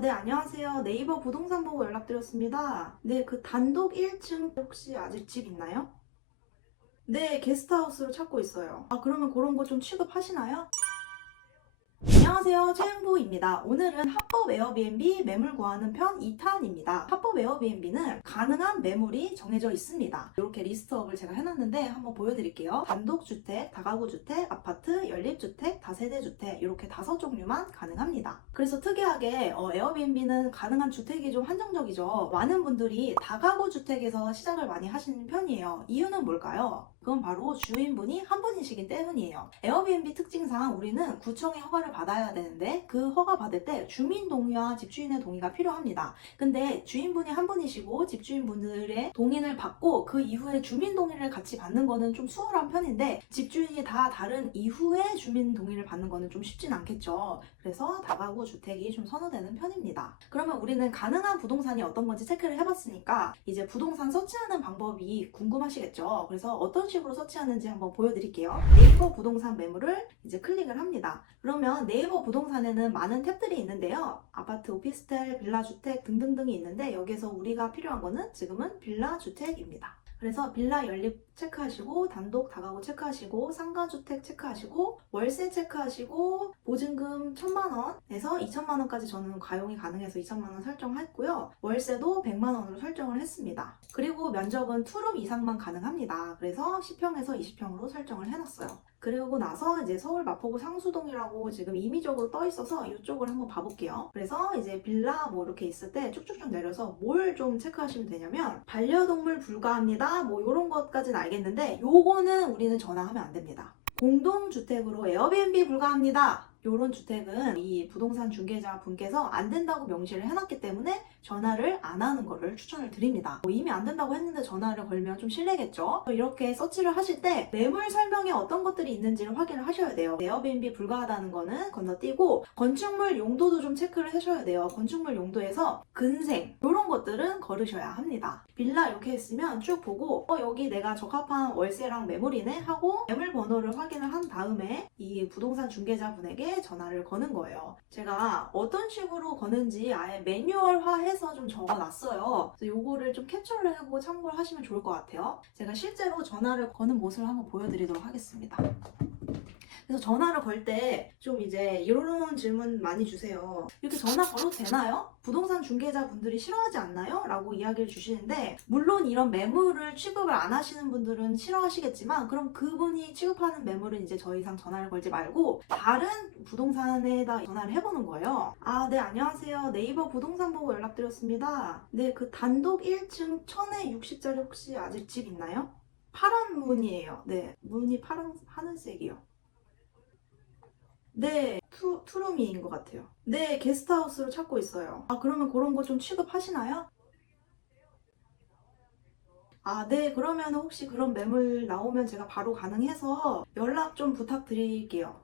네, 안녕하세요. 네이버 부동산 보고 연락드렸습니다. 네, 그 단독 1층 혹시 아직 집 있나요? 네, 게스트하우스로 찾고 있어요. 그러면 그런 거 좀 취급하시나요? 안녕하세요. 최영부입니다. 오늘은 합법 에어비앤비 매물 구하는 편 2탄입니다. 합법 에어비앤비는 가능한 매물이 정해져 있습니다. 이렇게 리스트업을 제가 해놨는데 한번 보여드릴게요. 단독주택, 다가구주택, 아파트, 연립주택, 다세대주택 이렇게 5종류만 가능합니다. 그래서 특이하게 에어비앤비는 가능한 주택이 좀 한정적이죠. 많은 분들이 다가구주택에서 시작을 많이 하시는 편이에요. 이유는 뭘까요? 그건 바로 주인분이 한 분이시기 때문이에요. 에어비앤비 특징상 우리는 구청의 허가를 받아야 되는데 그 허가 받을 때 주민 동의와 집주인의 동의가 필요합니다. 근데 주인분이 한 분이시고 집주인분들의 동의를 받고 그 이후에 주민 동의를 같이 받는 거는 좀 수월한 편인데 집주인이 다 다른 이후에 주민 동의를 받는 거는 좀 쉽진 않겠죠. 그래서 다가구 주택이 좀 선호되는 편입니다. 그러면 우리는 가능한 부동산이 어떤 건지 체크를 해봤으니까 이제 부동산 서치하는 방법이 궁금하시겠죠. 그래서 어떤 식으로 서치하는지 한번 보여드릴게요. 네이버 부동산 매물을 이제 클릭을 합니다. 그러면 네이버 부동산에는 많은 탭들이 있는데요. 아파트, 오피스텔, 빌라주택 등등등이 있는데 여기서 우리가 필요한 거는 지금은 빌라주택입니다. 그래서 빌라 연립 체크하시고 단독 다가구 체크하시고 상가주택 체크하시고 월세 체크하시고 보증금 1,000만원에서 2,000만원까지 저는 가용이 가능해서 2,000만원 설정했고요. 월세도 100만원으로 설정을 했습니다. 그리고 면적은 투룸 이상만 가능합니다. 그래서 10평에서 20평으로 설정을 해놨어요. 그리고 나서 이제 서울 마포구 상수동이라고 지금 임의적으로 떠 있어서 이쪽을 한번 봐볼게요. 그래서 이제 빌라 뭐 이렇게 있을 때 쭉쭉쭉 내려서 뭘 좀 체크하시면 되냐면 반려동물 불가합니다. 뭐 이런 것까지는 알겠는데 요거는 우리는 전화하면 안 됩니다. 공동주택으로 에어비앤비 불가합니다. 이런 주택은 이 부동산 중개자 분께서 안 된다고 명시를 해놨기 때문에 전화를 안 하는 거를 추천을 드립니다. 이미 안 된다고 했는데 전화를 걸면 좀 실례겠죠? 이렇게 서치를 하실 때 매물 설명에 어떤 것들이 있는지를 확인을 하셔야 돼요. 에어비앤비 불가하다는 거는 건너뛰고 건축물 용도도 좀 체크를 하셔야 돼요. 건축물 용도에서 근생 이런 것들은 걸으셔야 합니다. 빌라 이렇게 했으면 쭉 보고 여기 내가 적합한 월세랑 매물이네 하고 매물 번호를 확인을 한 다음에 이 부동산 중개자 분에게 전화를 거는 거예요. 제가 어떤 식으로 거는지 아예 매뉴얼화해서 좀 적어놨어요. 그래서 요거를 좀 캡처를 하고 참고를 하시면 좋을 것 같아요. 제가 실제로 전화를 거는 모습을 한번 보여드리도록 하겠습니다. 그래서 전화를 걸 때 좀 이제 이런 질문 많이 주세요. 이렇게 전화 걸어도 되나요? 부동산 중개자 분들이 싫어하지 않나요? 라고 이야기를 주시는데 물론 이런 매물을 취급을 안 하시는 분들은 싫어하시겠지만 그럼 그분이 취급하는 매물은 이제 더 이상 전화를 걸지 말고 다른 부동산에다 전화를 해보는 거예요. 네, 안녕하세요. 네이버 부동산 보고 연락드렸습니다. 네, 그 단독 1층 1000에 60짜리 혹시 아직 집 있나요? 파란 문이에요. 네, 문이 하늘색이요. 네, 투룸인 것 같아요. 네, 게스트하우스로 찾고 있어요. 그러면 그런 거 좀 취급하시나요? 네, 그러면 혹시 그런 매물 나오면 제가 바로 가능해서 연락 좀 부탁드릴게요.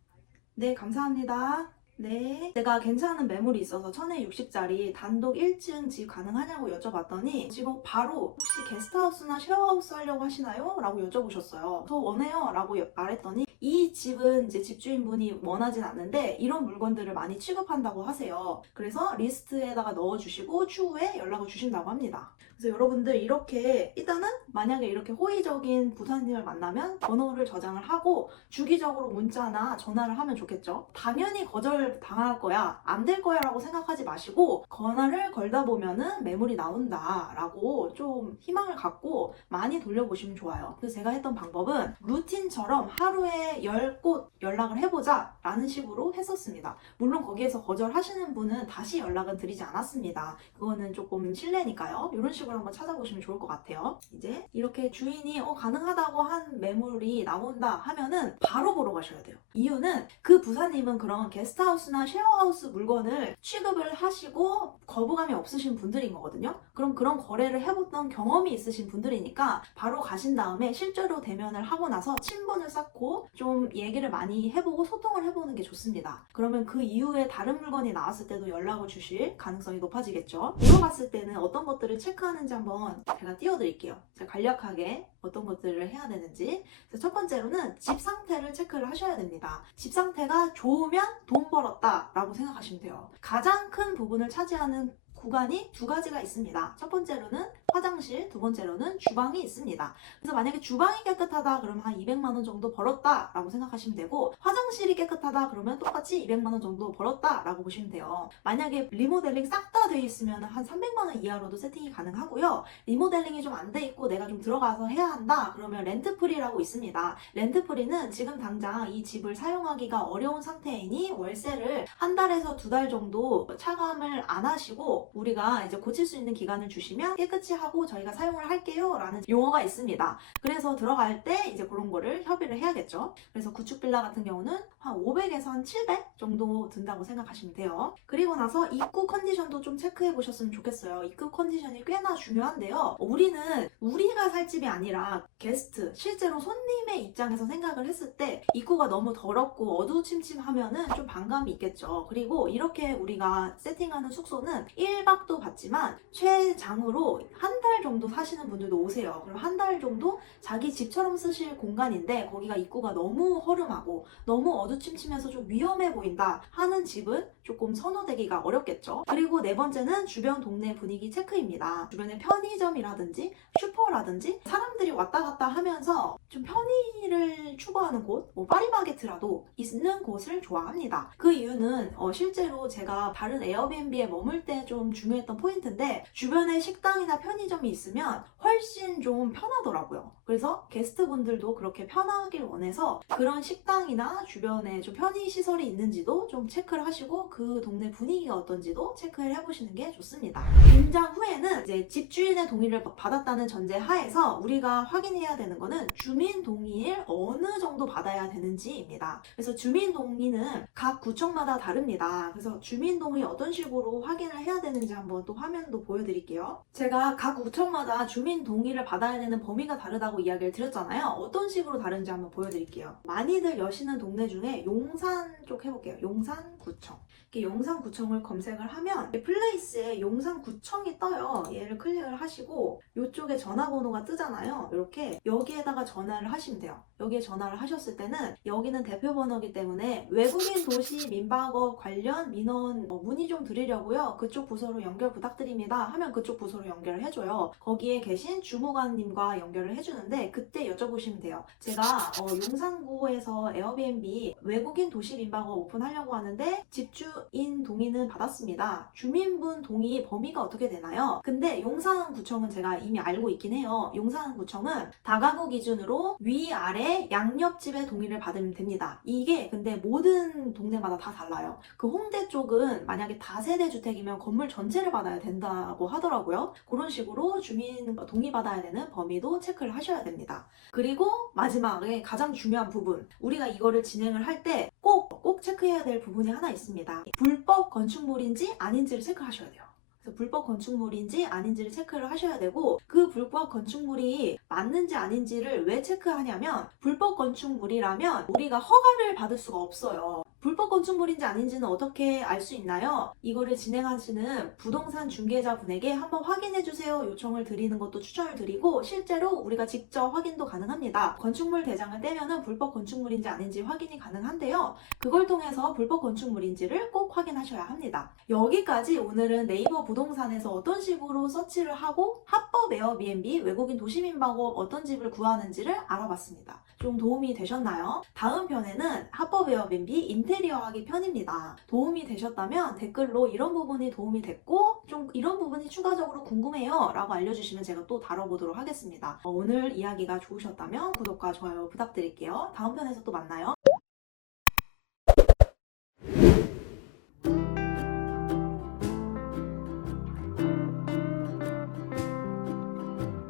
네, 감사합니다. 네. 제가 괜찮은 매물이 있어서 1060짜리 단독 1층 집 가능하냐고 여쭤봤더니 지금 바로 혹시 게스트하우스나 쉐어하우스 하려고 하시나요? 라고 여쭤보셨어요. 저 원해요. 라고 말했더니 이 집은 이제 집주인분이 원하진 않는데 이런 물건들을 많이 취급한다고 하세요. 그래서 리스트에다가 넣어주시고 추후에 연락을 주신다고 합니다. 그래서 여러분들 이렇게 일단은 만약에 이렇게 호의적인 부사님을 만나면 번호를 저장을 하고 주기적으로 문자나 전화를 하면 좋겠죠. 당연히 거절 당할 거야, 안 될 거야 라고 생각하지 마시고 전화를 걸다 보면은 매물이 나온다 라고 좀 희망을 갖고 많이 돌려보시면 좋아요. 그래서 제가 했던 방법은 루틴처럼 하루에 10곳 연락을 해보자 라는 식으로 했었습니다. 물론 거기에서 거절하시는 분은 다시 연락은 드리지 않았습니다. 그거는 조금 실례니까요. 이런 식으로 한번 찾아보시면 좋을 것 같아요. 이제 이렇게 주인이 가능하다고 한 매물이 나온다 하면은 바로 보러 가셔야 돼요. 이유는 그 부사님은 그런 게스트하우스나 쉐어하우스 물건을 취급을 하시고 거부감이 없으신 분들인 거거든요. 그럼 그런 거래를 해봤던 경험이 있으신 분들이니까 바로 가신 다음에 실제로 대면을 하고 나서 친분을 쌓고 좀 얘기를 많이 해보고 소통을 해보는 게 좋습니다. 그러면 그 이후에 다른 물건이 나왔을 때도 연락을 주실 가능성이 높아지겠죠. 물어봤을 때는 어떤 것들을 체크하는지 한번 제가 띄워드릴게요. 제가 간략하게 어떤 것들을 해야 되는지. 그래서 첫 번째로는 집 상태를 체크를 하셔야 됩니다. 집 상태가 좋으면 돈 벌었다 라고 생각하시면 돼요. 가장 큰 부분을 차지하는 구간이 두 가지가 있습니다. 첫 번째로는 화장실, 두 번째로는 주방이 있습니다. 그래서 만약에 주방이 깨끗하다 그러면 한 200만 원 정도 벌었다 라고 생각하시면 되고, 화장실이 깨끗하다 그러면 똑같이 200만 원 정도 벌었다 라고 보시면 돼요. 만약에 리모델링 싹 다 돼 있으면 한 300만 원 이하로도 세팅이 가능하고요. 리모델링이 좀 안 돼 있고 내가 좀 들어가서 해야 한다 그러면 렌트프리라고 있습니다. 렌트프리는 지금 당장 이 집을 사용하기가 어려운 상태이니 월세를 한 달에서 두 달 정도 차감을 안 하시고 우리가 이제 고칠 수 있는 기간을 주시면 깨끗이 하고 저희가 사용을 할게요 라는 용어가 있습니다. 그래서 들어갈 때 이제 그런 거를 협의를 해야겠죠. 그래서 구축 빌라 같은 경우는 한 500에서 한 700 정도 든다고 생각하시면 돼요. 그리고 나서 입구 컨디션도 좀 체크해 보셨으면 좋겠어요. 입구 컨디션이 꽤나 중요한데요. 우리가 살 집이 아니라 게스트, 실제로 손님의 입장에서 생각을 했을 때 입구가 너무 더럽고 어두침침하면은 좀 반감이 있겠죠. 그리고 이렇게 우리가 세팅하는 숙소는 1박도 받지만 최장으로 한 달 정도 사시는 분들도 오세요. 그럼 한 달 정도 자기 집처럼 쓰실 공간인데 거기가 입구가 너무 허름하고 너무 어두침침해서 좀 위험해 보인다 하는 집은 조금 선호되기가 어렵겠죠. 그리고 네 번째는 주변 동네 분위기 체크입니다. 주변에 편의점이라든지 슈퍼라든지 사람들이 왔다 갔다 하면서 좀 편의를 추구하는 곳, 뭐 파리바게트라도 있는 곳을 좋아합니다. 그 이유는 실제로 제가 다른 에어비앤비에 머물 때 좀 중요했던 포인트인데, 주변에 식당이나 편의점이 있으면 훨씬 좀 편하더라고요. 그래서 게스트분들도 그렇게 편하길 원해서 그런 식당이나 주변에 좀 편의시설이 있는지도 좀 체크를 하시고 그 동네 분위기가 어떤지도 체크를 해보시는 게 좋습니다. 임장 후에는 이제 집주인의 동의를 받았다는 전제 하에서 우리가 확인해야 되는 거는 주민 동의를 어느 정도 받아야 되는지입니다. 그래서 주민 동의는 각 구청마다 다릅니다. 그래서 주민 동의 어떤 식으로 확인을 해야 되는지 한번 또 화면도 보여드릴게요. 제가 각 구청마다 주민 동의를 받아야 되는 범위가 다르다고 이야기를 드렸잖아요. 어떤 식으로 다른지 한번 보여드릴게요. 많이들 여시는 동네 중에 용산 쪽 해볼게요. 용산구청. 이렇게 용산구청을 검색을 하면 플레이스에 용산구청이 떠요. 얘를 클릭을 하시고 이쪽에 전화번호가 뜨잖아요. 이렇게 여기에다가 전화를 하시면 돼요. 여기에 전화를 하셨을 때는 여기는 대표번호이기 때문에 외국인 도시 민박업 관련 민원 문의 좀 드리려고요. 그쪽 부서로 연결 부탁드립니다 하면 그쪽 부서로 연결을 해줘요. 거기에 계신 주무관님과 연결을 해주는데 그때 여쭤보시면 돼요. 제가 용산구에서 에어비앤비 외국인 도시 민박업 오픈하려고 하는데 집주인 동의는 받았습니다. 주민분 동의 범위가 어떻게 되나요? 근데 용산구청은 제가 이미 알고 있긴 해요. 용산구청은 다가구 기준으로 위아래 양옆집의 동의를 받으면 됩니다. 이게 근데 모든 동네마다 다 달라요. 그 홍대 쪽은 만약에 다세대 주택이면 건물 전체를 받아야 된다고 하더라고요. 그런 식으로 주민 동의 받아야 되는 범위도 체크를 하셔야 됩니다. 그리고 마지막에 가장 중요한 부분, 우리가 이거를 진행을 할 때 꼭 체크해야 될 부분이 하나 있습니다. 불법 건축물인지 아닌지를 체크하셔야 돼요. 그래서 불법 건축물인지 아닌지를 체크를 하셔야 되고, 그 불법 건축물이 맞는지 아닌지를 왜 체크하냐면, 불법 건축물이라면 우리가 허가를 받을 수가 없어요. 불법 건축물인지 아닌지는 어떻게 알 수 있나요? 이거를 진행하시는 부동산 중개자분에게 한번 확인해주세요 요청을 드리는 것도 추천을 드리고, 실제로 우리가 직접 확인도 가능합니다. 건축물 대장을 떼면은 불법 건축물인지 아닌지 확인이 가능한데요. 그걸 통해서 불법 건축물인지를 꼭 확인하셔야 합니다. 여기까지 오늘은 네이버 부동산에서 어떤 식으로 서치를 하고 합법 에어비앤비 외국인 도시민박업 어떤 집을 구하는지를 알아봤습니다. 좀 도움이 되셨나요? 다음 편에는 합법 에어비앤비 인테리어 하기 편입니다. 도움이 되셨다면 댓글로 이런 부분이 도움이 됐고 좀 이런 부분이 추가적으로 궁금해요 라고 알려주시면 제가 또 다뤄보도록 하겠습니다. 오늘 이야기가 좋으셨다면 구독과 좋아요 부탁드릴게요. 다음 편에서 또 만나요.